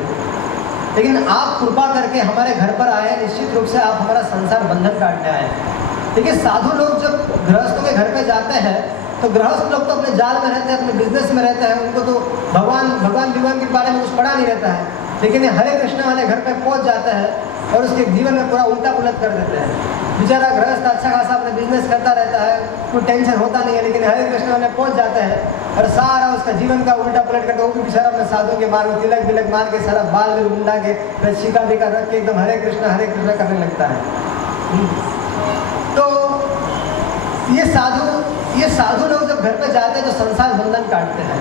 लेकिन आप कृपा करके हमारे घर पर आए, निश्चित रूप से आप हमारा संसार बंधन काटने आए। देखिए, साधु लोग जब गृहस्थों के घर पे जाते हैं तो गृहस्थ लोग तो अपने जाल में रहते हैं, अपने बिजनेस में रहते हैं, उनको तो भगवान जीवन के बारे में कुछ पढ़ा नहीं रहता है। लेकिन ये हरे कृष्ण वाले घर पे पहुंच जाते हैं और उसके जीवन में पूरा उल्टा पुलट कर देते हैं। बेचारा गृहस्थ अच्छा खासा अपने बिजनेस करता रहता है, कोई टेंशन होता नहीं है, लेकिन हरे कृष्ण वाले पहुंच जाते हैं और सारा उसका जीवन का उल्टा पलट करके, वो भी बेचारा अपने साधुओं के मार में तिलक बिलक मार के, सारा बाल बिल मुंडा के, रस्सिका बिका रख के एकदम हरे कृष्ण करने लगता है। तो ये साधु लोग जब घर पे जाते हैं तो संसार बंधन काटते हैं,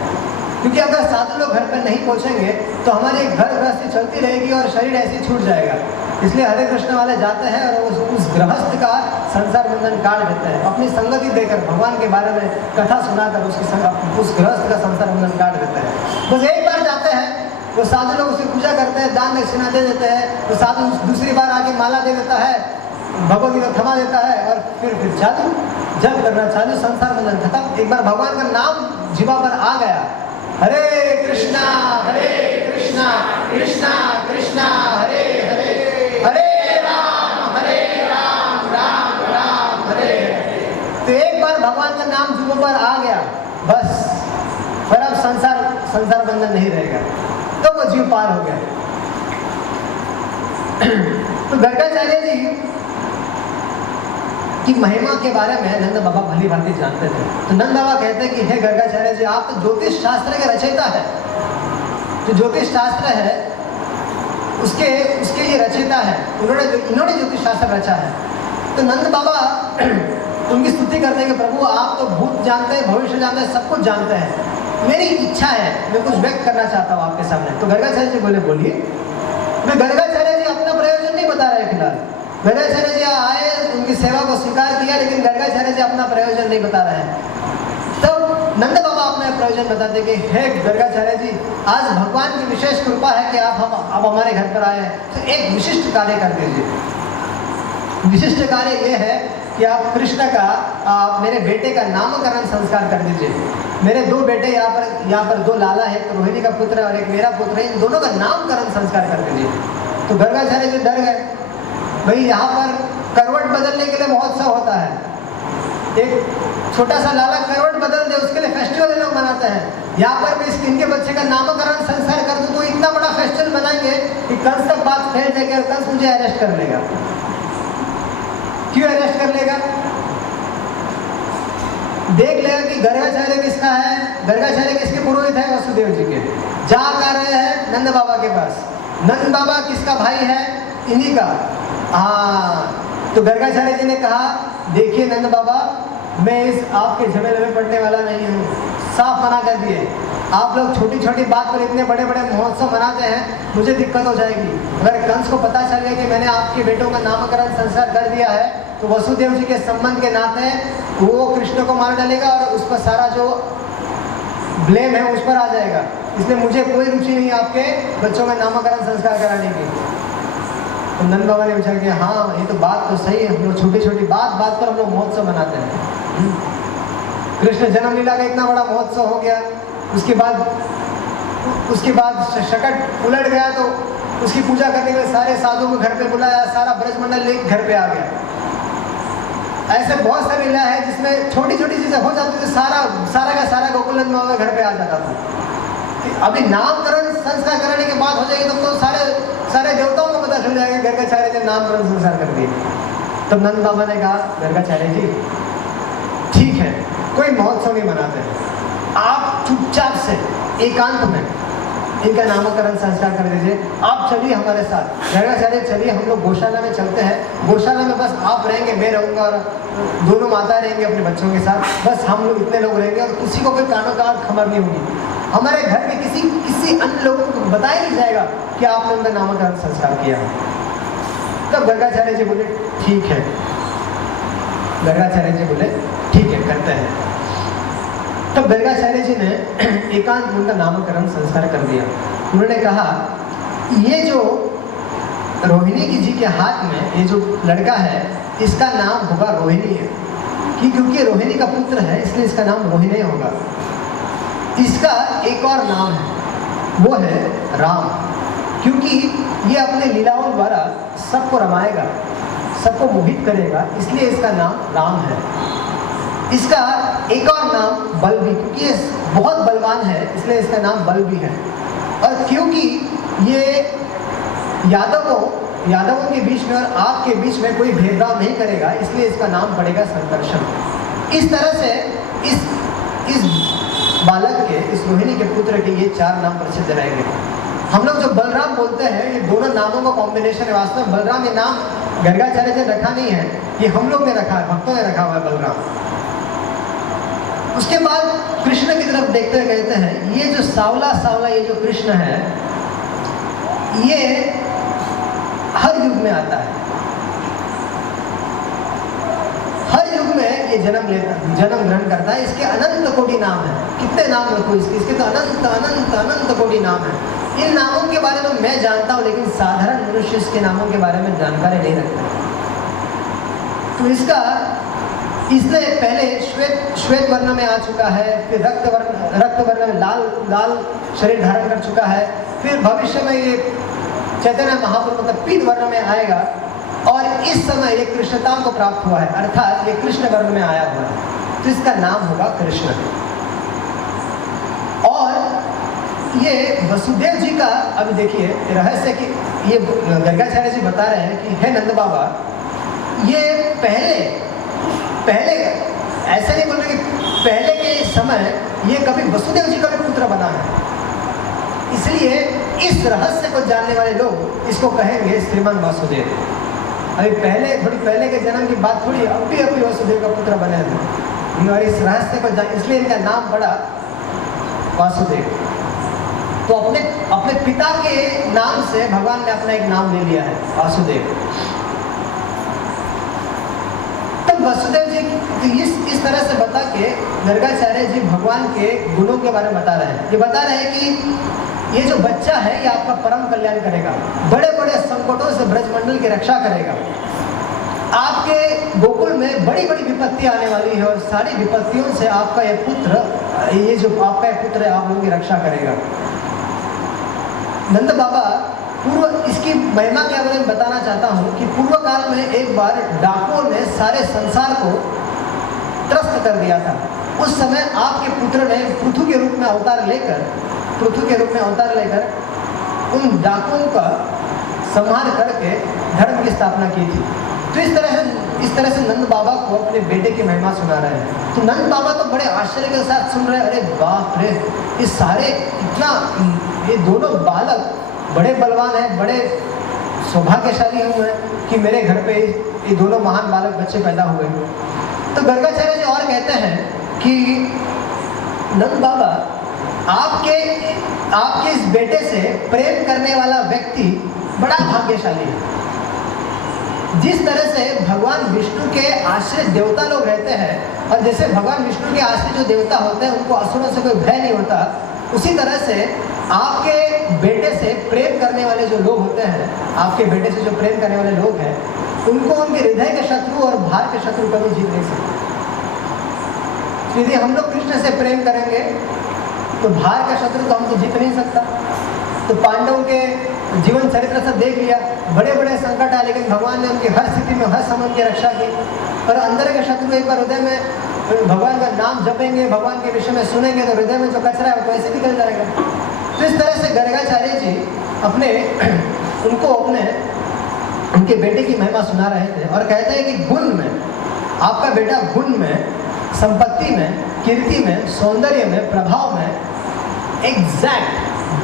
क्योंकि अगर साधु लोग घर पे नहीं पहुंचेंगे तो हमारी घर गृहस्थी चलती रहेगी और शरीर ऐसे ही छूट जाएगा। इसलिए हरे कृष्ण वाले जाते हैं और उस गृहस्थ का संसार बंधन काट देते हैं, अपनी संगति देकर भगवान के बारे में कथा सुनाकर उस गृहस्थ का संसार बंधन काट देते हैं। बस एक बार जाते हैं वो साधु लोग उसकी पूजा करते हैं, दान दक्षिणा दे देते हैं, तो साधु दूसरी बार आके माला दे देता है, भगवत गीता थमा देता है और फिर चालू जप करना चालू, संसार बंधन खत्म। एक बार भगवान का नाम जीवा पर आ गया, हरे कृष्णा कृष्णा कृष्णा हरे हरे, हरे राम राम राम हरे हरे। तो एक बार भगवान का नाम जीवों पर आ गया, बस फिर अब संसार बंधन नहीं रहेगा, तो वो जीव पार हो गया। तो गर्गाचार्य जी की महिमा के बारे में नंद बाबा भली भांति जानते थे। तो नंद बाबा कहते हैं कि हे गर्गाचार्य जी, आप तो ज्योतिष शास्त्र के रचयिता है, जो ज्योतिष शास्त्र है उसके ये रचयिता है, इन्होंने ज्योतिष शास्त्र रचा है। तो नंद बाबा उनकी स्तुति करते हैं कि प्रभु आप तो भूत जानते हैं, भविष्य जानते हैं, सब कुछ जानते हैं, मेरी इच्छा है, मैं कुछ व्यक्त करना चाहता हूँ आपके सामने। तो गर्गाचार्य जी बोले बोलिए। मैं गर्गाचार्य जी अपना प्रयोजन नहीं बता रहे फिलहाल, गर्गाचार्य जी आए, उनकी सेवा को स्वीकार किया, लेकिन गर्गाचार्य जी अपना प्रयोजन नहीं बता रहे हैं। तो नंद बाबा अपना प्रयोजन बताते कि हे गर्गाचार्य जी, आज भगवान की विशेष कृपा है कि आप हमारे घर पर आए हैं, तो एक विशिष्ट कार्य कर दीजिए। विशिष्ट कार्य ये है कि आप कृष्ण का मेरे बेटे का नामकरण संस्कार कर दीजिए। मेरे दो बेटे यहाँ पर दो लाला है, एक रोहिणी का पुत्र और एक मेरा पुत्र है, इन दोनों का नामकरण संस्कार कर दीजिए। तो गर्गाचार्य जी डर गए, भाई यहाँ पर करवट बदलने के लिए महोत्सव होता है, एक छोटा सा लाला करवट बदल दे उसके लिए फेस्टिवल लोग मनाते हैं, यहाँ पर मैं इनके बच्चे का नामकरण संस्कार कर दूँ तो इतना बड़ा फेस्टिवल बनाएंगे कि कंस तक बात फैल जाएगी और कंस मुझे अरेस्ट कर लेगा। क्यों अरेस्ट कर लेगा? देख लेगा कि गर्गाचार्य किसका है, गर्गाचार्य किसके पुरोहित है, वसुदेव जी के। जा कर रहे हैं नंद बाबा के पास, नंद बाबा किसका भाई है, इन्हीं का। हाँ, तो गर्गाचार्य जी ने कहा देखिए नंद बाबा, मैं इस आपके झमेले में पड़ने वाला नहीं हूँ, साफ मना कर दिए। आप लोग छोटी छोटी बात पर इतने बड़े बड़े महोत्सव मनाते हैं, मुझे दिक्कत हो जाएगी। अगर कंस को पता चल गया कि मैंने आपके बेटों का नामकरण संस्कार कर दिया है, तो वसुदेव जी के संबंध के नाते वो कृष्ण को मार डालेगा और उस पर सारा जो ब्लेम है उस पर आ जाएगा। इसलिए मुझे कोई रुचि नहीं आपके बच्चों का नामकरण संस्कार कराने की। तो नंद बाबा ने पूछा कि हाँ ये तो बात तो सही है, हम लोग छोटी छोटी बात पर हम लोग महोत्सव मनाते हैं। कृष्ण जन्मलीला का इतना बड़ा महोत्सव हो गया, उसके बाद शकट उलट गया, तो उसकी पूजा करने के लिए सारे साधुओं को घर पे बुलाया, सारा ब्रजमंडल लेके घर पे आ गया। ऐसे बहुत सारी लीला है जिसमें छोटी छोटी चीजें हो जाती थी, सारा का सारा गोकुलनंद बाबा घर पे आ जाता था। अभी नामकरण संस्कार कराने की बात हो जाएगी तो सारे देवताओं को पता चल जाएगा गर्गाचार्य ने नामकरण संस्कार कर दिए। तब नंद बाबा ने कहा गर्गाचार्य जी ठीक है, कोई महोत्सव नहीं मनाते, आप चुपचाप से एकांत में इनका नामकरण संस्कार कर दीजिए। आप चलिए हमारे साथ, गर्गाचार्य चलिए, हम लोग गौशाला में चलते हैं। गौशाला में बस आप रहेंगे, मैं रहूँगा और दोनों माता रहेंगे अपने बच्चों के साथ, बस हम लोग इतने लोग रहेंगे और किसी को कोई कानों का खबर नहीं होगी। हमारे घर में किसी अन्य लोगों को बताया नहीं जाएगा कि आपने उनका नामकरण संस्कार किया। तब गर्गाचार्य जी बोले ठीक है, गर्गाचार्य जी बोले ठीक है करते हैं। तब गर्गाचार्य जी ने एकांत में उनका नामकरण संस्कार कर दिया। उन्होंने कहा ये जो रोहिणी जी के हाथ में ये जो लड़का है, इसका नाम होगा रोहिणी है, क्योंकि रोहिणी का पुत्र है इसलिए इसका नाम रोहिणी होगा। इसका एक और नाम है, वो है राम, क्योंकि ये अपने लीलाओं द्वारा सबको रमाएगा, सबको मोहित करेगा, इसलिए इसका नाम राम है। इसका एक और नाम बल भी, क्योंकि ये बहुत बलवान है इसलिए इसका नाम बल भी है। और क्योंकि ये यादवों के बीच में और आपके बीच में कोई भेदभाव नहीं करेगा, इसलिए इसका नाम पड़ेगा संकर्षण। इस तरह से इस बालक के, इस रोहिणी के पुत्र के ये 4 नाम प्रसिद्ध रहेंगे। हम लोग जो बलराम बोलते हैं, ये दोनों नामों का कॉम्बिनेशन है। वास्तव में बलराम ये नाम गर्गाचार्य ने रखा नहीं है, ये हम लोग ने रखा है, भक्तों ने रखा हुआ है बलराम। उसके बाद कृष्ण की तरफ देखते हुए कहते हैं ये जो सावला ये जो कृष्ण है, ये हर युग में आता है, हर युग में ये जन्म ग्रहण करता है। इसके अनंत कोटि नाम है। कितने नाम रखो इसके तो अनंत कोटि नाम है। इन नामों के बारे में मैं जानता हूं, लेकिन साधारण मनुष्य इसके नामों के बारे में जानकारी नहीं रखता। तो इसने पहले श्वेत वर्ण में आ चुका है, फिर रक्त वर्ण में लाल शरीर धारण कर चुका है, फिर भविष्य में ये चैतन्य महाप्रभु मतलब पीत वर्ण में आएगा, और इस समय ये कृष्णताम को प्राप्त हुआ है, अर्थात ये कृष्ण वर्ण में आया हुआ है, तो इसका नाम होगा कृष्ण। और ये वसुदेव जी का, अभी देखिए रहस्य कि ये गर्गाचार्य जी बता रहे हैं कि हे नंद बाबा, ये पहले ऐसा नहीं बोल रहे कि पहले के समय ये कभी वसुदेव जी का भी पुत्र बना है, इसलिए इस रहस्य को जानने वाले लोग इसको कहेंगे श्रीमान वासुदेव। अभी थोड़ी पहले के जन्म की बात थोड़ी, अब भी वसुदेव का पुत्र बने हैं, और इस रहस्य को इसलिए इनका नाम पड़ा वासुदेव। तो अपने पिता के नाम से भगवान ने अपना एक नाम ले लिया है, वासुदेव। तब वसुदेव जी इस तरह से बता के गर्गाचार्य जी भगवान के गुणों के बारे में बता रहे हैं। ये बता रहे हैं कि ये जो बच्चा है ये आपका परम कल्याण करेगा, बड़े बड़े संकटों से ब्रजमंडल की रक्षा करेगा, आपके गोकुल में बड़ी बड़ी विपत्ति आने वाली है, और सारी विपत्तियों से आपका ये पुत्र है आप लोगों की रक्षा करेगा। नंद बाबा इसकी महिमा के बारे में बताना चाहता हूँ कि पूर्व काल में एक बार डाकुओं ने सारे संसार को त्रस्त कर दिया था। उस समय आपके पुत्र ने पृथु के रूप में अवतार लेकर उन डाकुओं का संहार करके धर्म की स्थापना की थी। तो इस तरह से नंद बाबा को अपने बेटे की महिमा सुना रहे हैं। तो नंद बाबा तो बड़े आश्चर्य के साथ सुन रहे हैं, अरे बाप रे, ये दोनों बालक बड़े बलवान हैं, बड़े सौभाग्यशाली हुए हैं कि मेरे घर पे ये दोनों महान बालक बच्चे पैदा हुए। तो गर्गाचार्य जी और कहते हैं कि नंद बाबा, आपके इस बेटे से प्रेम करने वाला व्यक्ति बड़ा भाग्यशाली है। जिस तरह से भगवान विष्णु के आश्रित देवता लोग रहते हैं, और जैसे भगवान विष्णु के आश्रित जो देवता होते हैं उनको असुरों से कोई भय नहीं होता, उसी तरह से आपके बेटे से प्रेम करने वाले जो लोग होते हैं, आपके बेटे से जो प्रेम करने वाले लोग हैं, उनको उनके हृदय के शत्रु और बाहर के शत्रु कभी जीत नहीं सकते। यदि हम लोग कृष्ण से प्रेम करेंगे तो बाहर का शत्रु तो हमको जीत नहीं सकता। तो पांडवों के जीवन चरित्र से देख लिया, बड़े बड़े संकट आए, लेकिन भगवान ने उनकी हर स्थिति में हर समय की रक्षा की। और अंदर के शत्रु एक बार हृदय में भगवान का नाम जपेंगे, भगवान के विषय में सुनेंगे, तो हृदय में जो कचरा है वो ऐसे निकल जाएगा। तो इस तरह से गर्गाचार्य जी उनके बेटे की महिमा सुना रहे थे, और कहते हैं कि गुण में, आपका बेटा गुण में, संपत्ति में, कीर्ति में, सौंदर्य में, प्रभाव में एग्जैक्ट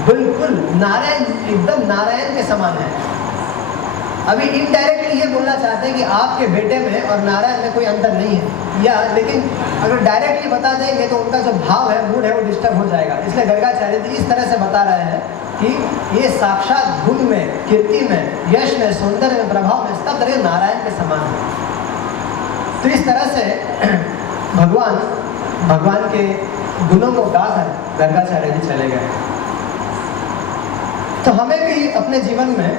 बिल्कुल एकदम नारायण के समान है। अभी इनडायरेक्टली ये बोलना चाहते हैं कि आपके बेटे में और नारायण में कोई अंतर नहीं है, लेकिन अगर डायरेक्टली बता देंगे तो उनका जो भाव है, मूड है, वो डिस्टर्ब हो जाएगा। इसलिए गर्गाचार्य जी इस तरह से बता रहे हैं कि ये साक्षात गुण में, कीर्ति में, यश में, सौंदर्य में, प्रभाव में सब तरह नारायण के समान है। तो इस तरह से भगवान के गुणों को गाकर गर्गाचार्य जी चले गए। तो हमें भी अपने जीवन में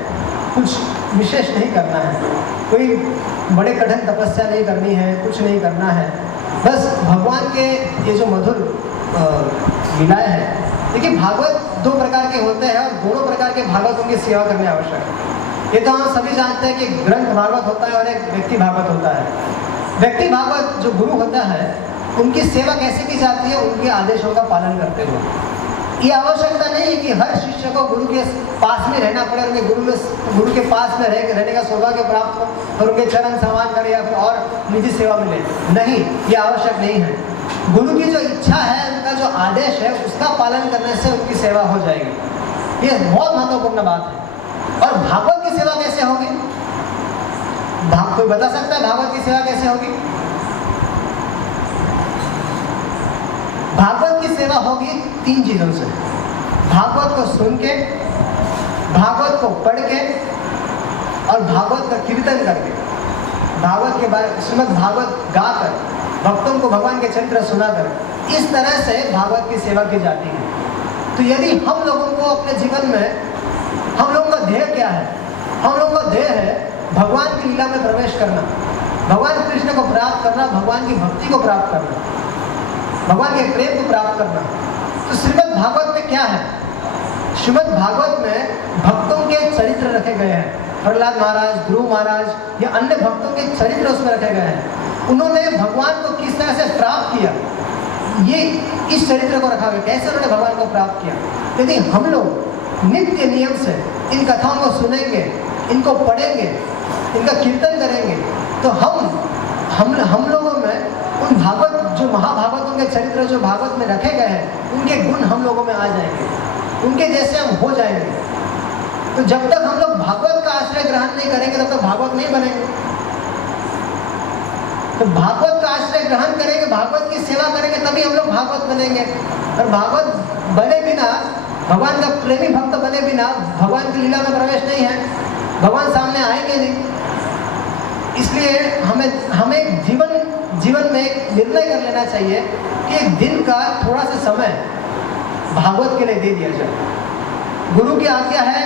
कुछ विशेष नहीं करना है, कोई बड़े कठिन तपस्या नहीं करनी है, कुछ नहीं करना है, बस भगवान के ये जो मधुर लीलाएं हैं। देखिए, भागवत दो प्रकार के होते हैं, और दोनों प्रकार के भागवतों की सेवा करनी आवश्यक है। ये तो हम सभी जानते हैं कि ग्रंथ भागवत होता है और एक व्यक्ति भागवत होता है। व्यक्ति भागवत जो गुरु होता है, उनकी सेवा कैसे की जाती है? उनके आदेशों का पालन करते हुए। ये आवश्यकता नहीं है कि हर शिष्य को गुरु के पास में रहना पड़े, उनके गुरु के पास में रहने का सौभाग्य प्राप्त हो और उनके चरण सम्मान करे या फिर और निजी सेवा मिले। नहीं, ये आवश्यक नहीं है। गुरु की जो इच्छा है, उनका जो आदेश है, उसका पालन करने से उनकी सेवा हो जाएगी। ये बहुत महत्वपूर्ण बात है। और भागवत की सेवा कैसे होगी? कोई बता सकता है भागवत की सेवा कैसे होगी? भागवत की सेवा होगी 3 चीजों से। भागवत को सुन के, भागवत को पढ़ के, और भागवत का कीर्तन करके, भागवत के बारे श्रीमद् भागवत गाकर, भक्तों को भगवान के चरित्र सुनाकर, इस तरह से भागवत की सेवा की जाती है। तो यदि हम लोगों को अपने जीवन में, हम लोगों का ध्येय क्या है? हम लोगों का ध्येय है भगवान की लीला में प्रवेश करना, भगवान कृष्ण को प्राप्त करना, भगवान की भक्ति को प्राप्त करना, भगवान के प्रेम को प्राप्त करना। तो श्रीमद् भागवत में क्या है? श्रीमद् भागवत में भक्तों के चरित्र रखे गए हैं। प्रहलाद महाराज, ध्रुव महाराज या अन्य भक्तों के चरित्र उसमें रखे गए हैं। उन्होंने भगवान को किस तरह से प्राप्त किया, ये इस चरित्र को रखा गया, कैसे उन्होंने भगवान को प्राप्त किया। यदि हम लोग नित्य नियम से इन कथाओं को सुनेंगे, इनको पढ़ेंगे, इनका कीर्तन करेंगे, तो हम लोगों में उन भागवत, जो महाभागवतों के चरित्र जो भागवत में रखे गए हैं, उनके गुण हम लोगों में आ जाएंगे, उनके जैसे हम हो जाएंगे। तो जब तक हम लोग भागवत का आश्रय ग्रहण नहीं करेंगे तब तक भागवत नहीं बनेंगे। तो भागवत का आश्रय ग्रहण करेंगे, भागवत की सेवा करेंगे, तभी हम लोग भागवत बनेंगे। और भागवत बने बिना, भगवान का प्रेमी भक्त बने बिना भगवान की लीला में प्रवेश नहीं है, भगवान सामने आएंगे नहीं। इसलिए हमें जीवन में एक निर्णय कर लेना चाहिए कि एक दिन का थोड़ा सा समय भागवत के लिए दे दिया जाए। गुरु की आज्ञा है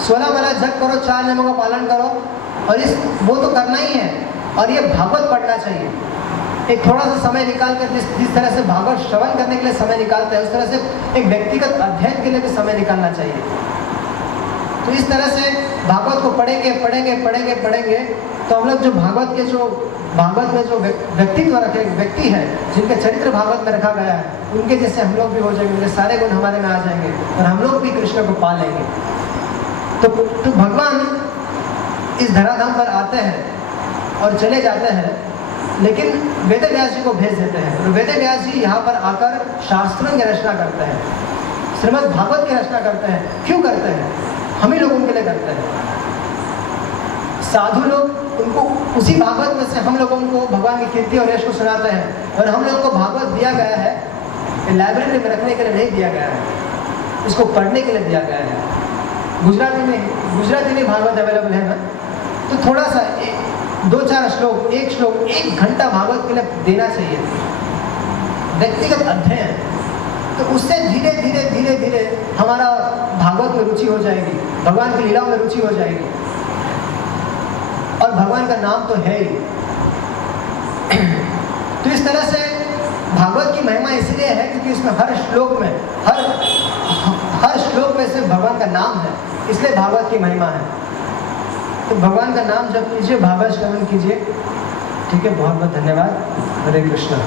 16 माला जप करो, 4 नियमों का पालन करो, और वो तो करना ही है। और ये भागवत पढ़ना चाहिए, एक थोड़ा सा समय निकाल कर, जिस तरह से भागवत श्रवण करने के लिए समय निकालते हैं, उस तरह से एक व्यक्तिगत अध्ययन के लिए भी समय निकालना चाहिए। तो इस तरह से भागवत को पढ़ेंगे, तो हम लोग जो भागवत में जो व्यक्ति है, जिनके चरित्र भागवत में रखा गया है, उनके जैसे हम लोग भी हो जाएंगे, उनके सारे गुण हमारे में आ जाएंगे और हम लोग भी कृष्ण को पा लेंगे। तो भगवान इस धराधाम पर आते हैं और चले जाते हैं, लेकिन वेद व्यास जी को भेज देते हैं। और वेद व्यास जी यहाँ पर आकर शास्त्रों की रचना करते हैं, श्रीमद् भागवत की रचना करते हैं। क्यों करते हैं? हम ही लोग उनके लिए करते हैं। साधु लोग उनको उसी भागवत में से हम लोगों को भगवान की कीर्ति और यश को सुनाते हैं। और हम लोगों को भागवत दिया गया है, लाइब्रेरी में रखने के लिए नहीं दिया गया है, इसको पढ़ने के लिए दिया गया है। गुजराती में भागवत अवेलेबल है ना, तो थोड़ा सा 2-4 श्लोक, एक घंटा भागवत के लिए देना चाहिए, व्यक्तिगत अध्ययन। तो उससे धीरे धीरे हमारा भागवत में रुचि हो जाएगी, भगवान की लीलाओं में रुचि हो जाएगी। और भगवान का नाम तो है ही। तो इस तरह से भागवत की महिमा इसलिए है क्योंकि उसमें हर श्लोक में से भगवान का नाम है, इसलिए भागवत की महिमा है। तो भगवान का नाम जप कीजिए, भागवत श्रवण कीजिए। ठीक है, बहुत बहुत धन्यवाद। हरे कृष्णा।